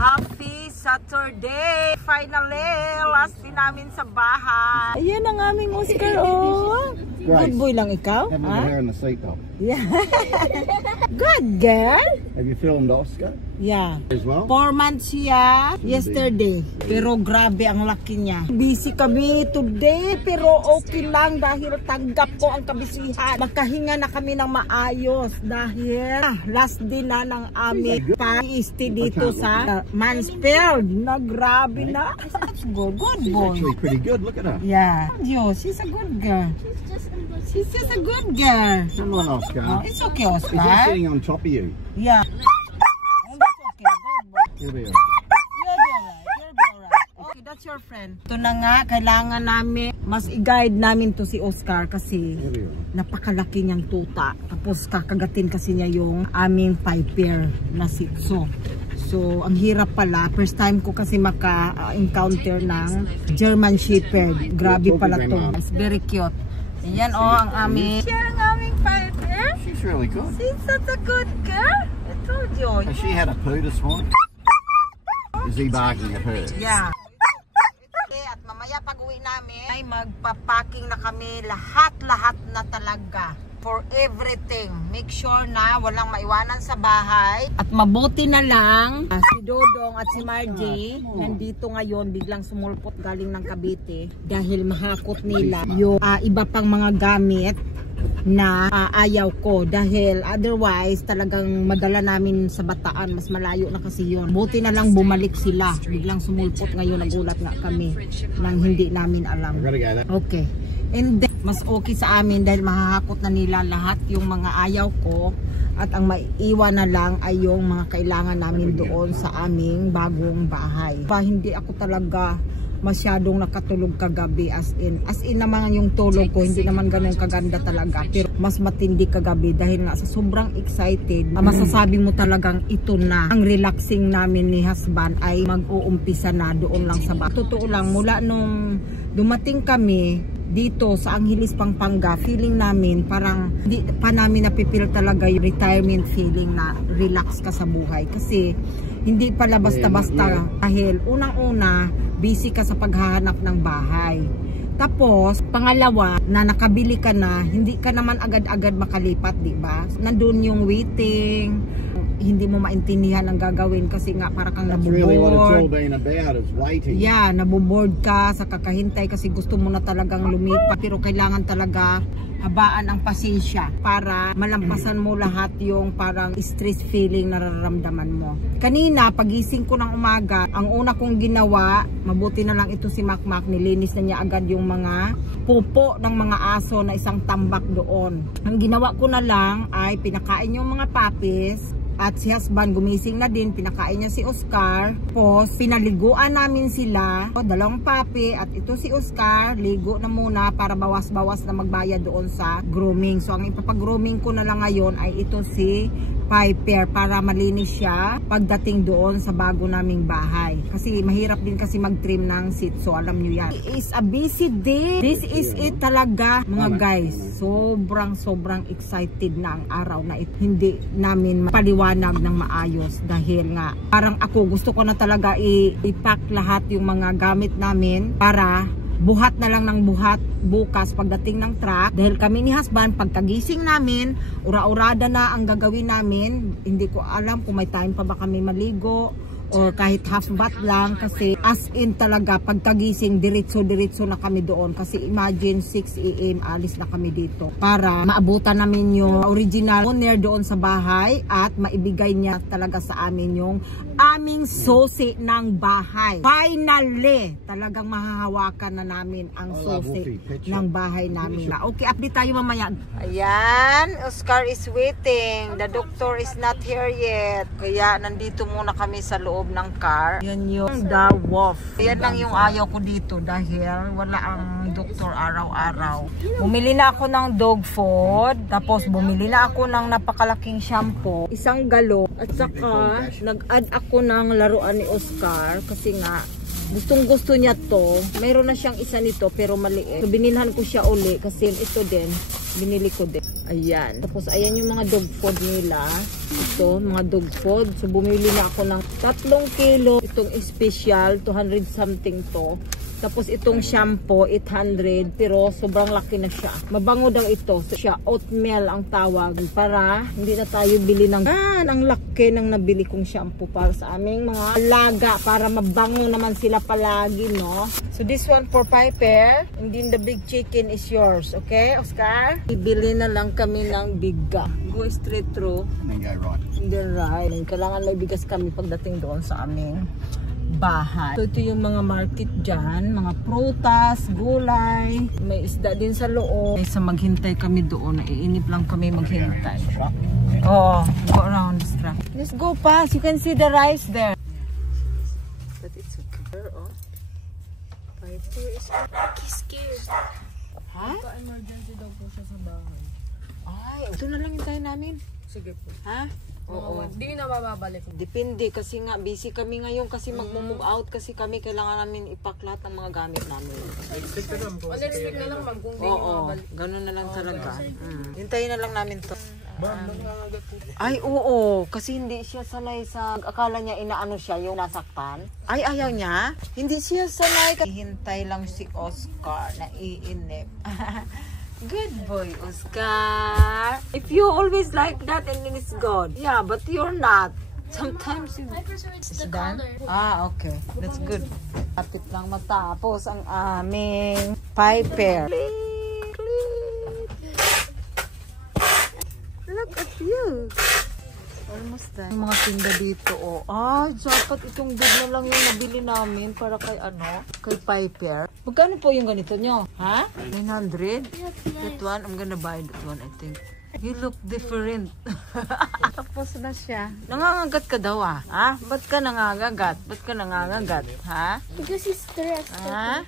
Happy Saturday! Finally, last din namin sa bahay. Ayan ang aming Oscar, oh. Good boy lang ikaw? Haven't got her in the seatbelt. Yeah. Good girl. Have you filmed Oscar? Yeah. As well? 4 months siya yesterday. Pero grabe ang laki niya. Busy kami today pero okay lang dahil tanggap ko ang kabisihan. Makahinga na kami ng maayos dahil last din na ng aming pa-stay dito sa Mansfield. Na grabe na. That's good. Good boy. She's actually pretty good. Look at her. Yeah. Yo, she's a good girl. She's just a good girl. Come on, Oscar. Oh, it's okay, Is he Oscar. sitting on top of you? Yeah. That's okay. Good boy. He'll be all right. You'll be alright. You'll be alright. Okay, that's your friend. Ito na nga, kailangan namin, mas i-guide namin to si Oscar kasi He'll be all right. napakalaki niyang tuta. Tapos kakagatin kasi niya yung aming 5-pair na Shih Tzu. So, ang hirap pala. First time ko kasi maka-encounter ng German Shepherd. Grabe pala to. It's very cute. Ayan o, ang aming. Siya ang aming 5-pair. She's really good. She's such a good girl. I told you. Has she had a poo this morning? Is he barking at her? Yeah. Okay, at mamaya pag uwi namin ay magpapacking na kami lahat-lahat na talaga. For everything. Make sure na walang maiwanan sa bahay. At mabuti na lang, si Dodong at si Margie nandito ngayon, biglang sumulpot galing ng Cavite dahil mahakot nila yung iba pang mga gamit na ayaw ko dahil otherwise talagang madala namin sa Bataan, mas malayo na kasi yun. Buti na lang bumalik sila, biglang sumulpot ngayon, nagulat nga kami nang hindi namin alam. Okay. And then, mas okay sa amin dahil mahahakot na nila lahat yung mga ayaw ko at ang maiiwan na lang ay yung mga kailangan namin doon sa aming bagong bahay. Hindi ako talaga masyadong nakatulog kagabi as in naman yung tulog ko hindi naman ganun kaganda talaga pero mas matindi kagabi dahil nga sa sobrang excited masasabi mo talagang ito na ang relaxing namin ni husband ay mag-uumpisa na doon lang sa bahay. Totoo lang mula nung dumating kami dito sa Angeles, Pampanga, feeling namin parang hindi pa namin napipil talaga yung retirement feeling na relax ka sa buhay kasi hindi pala basta-basta dahil unang-una busy ka sa paghahanap ng bahay. Tapos, pangalawa, na nakabili ka na, hindi ka naman agad-agad makalipat, di ba? Nandun yung waiting, hindi mo maintindihan ang gagawin kasi nga para kang nabuboard. Yeah, nabuboard ka sa kakahintay kasi gusto mo na talagang lumipat. Pero kailangan talaga habaan ang pasensya para malampasan mo lahat yung parang stress feeling na nararamdaman mo. Kanina, pagising ko ng umaga, ang una kong ginawa, mabuti na lang ito si Makmak, nilinis na niya agad yung mga pupo ng mga aso na isang tambak doon. Ang ginawa ko na lang ay pinakain yung mga puppies. At si husband gumising na din, pinakain niya si Oscar. Tapos pinaliguan namin sila. Dalawang papi at ito si Oscar, ligo na muna para bawas-bawas na magbayad doon sa grooming. So ang ipapag-grooming ko na lang ngayon ay ito si Piper para malinis siya pagdating doon sa bago naming bahay. Kasi mahirap din kasi mag-trim ng Shih Tzu, alam nyo yan. It is a busy day. This is it talaga mga guys. Sobrang excited na ang araw na ito. Hindi namin mapaliwanag ng maayos dahil nga parang ako gusto ko na talaga i-pack lahat yung mga gamit namin para buhat na lang ng buhat bukas pagdating ng truck dahil kami ni husband pagkagising namin ura-urada na ang gagawin namin. Hindi ko alam kung may time pa ba kami maligo or kahit half bath lang kasi as in talaga pagkagising diretso na kami doon kasi imagine 6 AM alis na kami dito para maabutan namin yung original owner doon sa bahay at maibigay niya talaga sa amin yung aming susi ng bahay. Finally, talagang mahahawakan na namin ang susi ng bahay namin. Okay, update tayo mamaya. Ayan, Oscar is waiting. The doctor is not here yet. Kaya nandito muna kami sa loob ng car. Yan yung the wolf. Yan lang yung ayaw ko dito dahil wala ang doktor araw-araw. Bumili na ako ng dog food. Tapos bumili na ako ng napakalaking shampoo. Isang galon. At saka nag-add ako ng laruan ni Oscar kasi nga gustong gusto niya to. Mayroon na siyang isa nito pero maliit. So binilhan ko siya uli kasi ito din binili ko din. Ayan. Tapos, ayan yung mga dog food nila. Ito, mga dog food. So, bumili na ako ng 3 kilo. Itong special, 200 something to. Tapos itong shampoo, 800, pero sobrang laki na siya. Mabango daw ito. So, siya, oatmeal ang tawag. Para hindi na tayo bili ng ang laki ng nabili kong shampoo para sa aming mga alaga. Para mabango naman sila palagi, no? So this one for Piper. And then the big chicken is yours. Okay, Oscar? Bibili na lang kami ng biga. Go straight through. And then go right. And then right. Kailangan may bigas kami pagdating doon sa aming bahay. So, ito yung mga market dyan, mga prutas, gulay, may isda din sa loob. Sa maghintay kami doon, iinip lang kami maghintay. Oh, go around this track. Let's go past. You can see the rice there. But it's okay. Oh. Piper is scared. Ha? Emergency daw po siya sa bahay. Ay, ito na lang hintayin namin. Sige po. Ha? Oo. Hindi na mababalik. Depende kasi nga busy kami ngayon kasi mag-move out kasi kami kailangan namin ipaklat ang mga gamit namin. Unexpect na lang ma'am kung hindi niyo Oo, mabalik. ganun na lang talaga. Hintayin na lang namin to. Ay, oo, kasi hindi siya sanay sa akala niya inaano siya yung nasaktan. Ay, ayaw niya. Hindi siya sanay. Hintay lang si Oscar na iinip. Good boy, Oscar. If you always like that, and then it's good. Yeah, but you're not. Sometimes you... I prefer it's Is the done? color. Ah, okay. That's good. Kapit lang matapos ang aming Piper. Look at you. Almost done. Yung mga tinda dito, oh. Ah, dapat itong big na lang yung nabili namin para kay ano, kay Piper. Magkano po yung ganito nyo? Ha? 900? That one, I'm gonna buy that one, I think. You look different. Tapos na siya. Nangangagat ka daw ah. Ha? Ba't ka nangangagat? Ba't ka nangangagat? Ha? Because he's stressed. Ha?